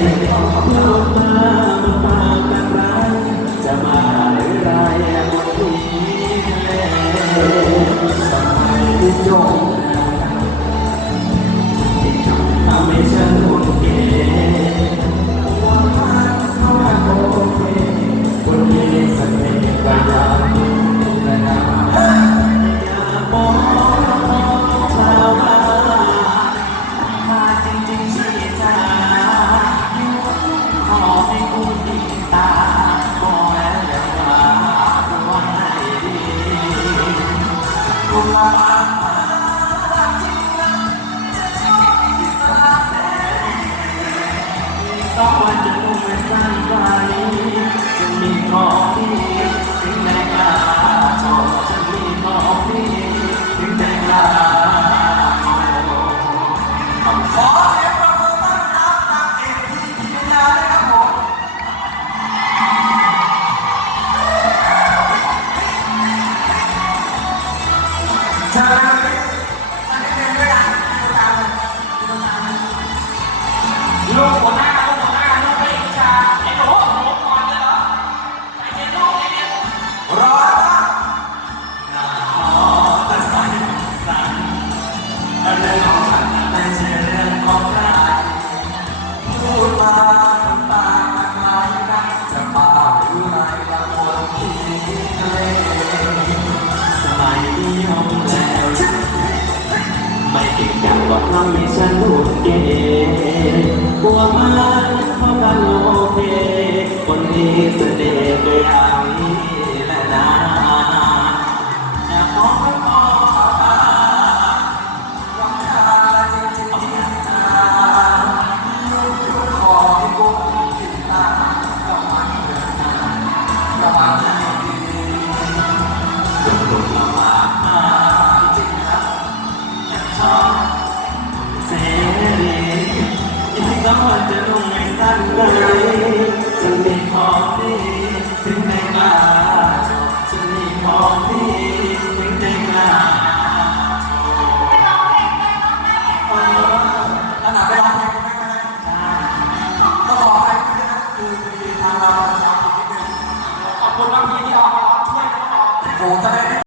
พูดมาปากกันรักจะมาหรือไรหมดทีสมัยที่โยงที่ทำให้ฉันหุ่นเก๋ว่ามันเขาโอเคคนนี้เสน่ห์กระยาและน้ำอย่ามองชาวบ้านมาจริงๆชีจ้าขอให้คุณดีตาขอให้เดินมาตัวให้ดีคุณละมาสองวันจะมุ่งไปสร้างไกลจะมีของดีถึงในกลาโชว์จะมีของดีถึงในกลาขอเสียงปรบมือต้อนรับนางเอกที่พิมยาเลยครับผมเชิญลูกหัวหน้าลูกไปอีกชาไอ้หนูก่อนเลยเหรอใจเย็นลูกใจเย็นรอนะแต่สั่นเรื่องของฉันไม่ใช่เรื่องของใครพูดมาปากมันลายรักจะมาหรือไรละคนที่ทะเลสมัยนี้ยอมแล้วไม่เก่งอย่างว่าทำให้ฉันพูดเก๋กลัวมันเพราะกันโอเคคนที่เสน่ห์ก็อยาก